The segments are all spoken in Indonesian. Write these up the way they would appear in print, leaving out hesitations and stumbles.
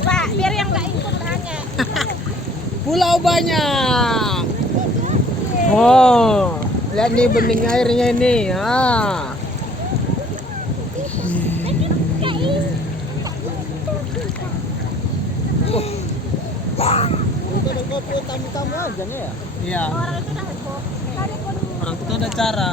Pak, biar yang nggak ikut nanya. Pulau banyak. Oh, lihat nih bening airnya ini. Ah. Itu ada kopi tamu-tamu aja nih ya? Iya. Orang itu udah kok. Orang itu ada cara.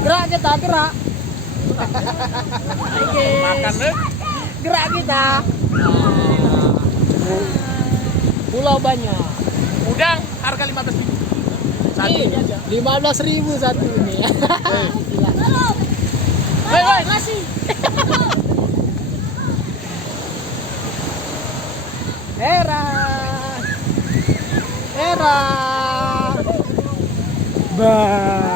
Gerak kita, gerak. Makan deh. Gerak kita. Pulau banyak. Udang harga 15.000. Satu ini aja. 15.000 satu ini. Woi, ngasih. Era. Era. Bah.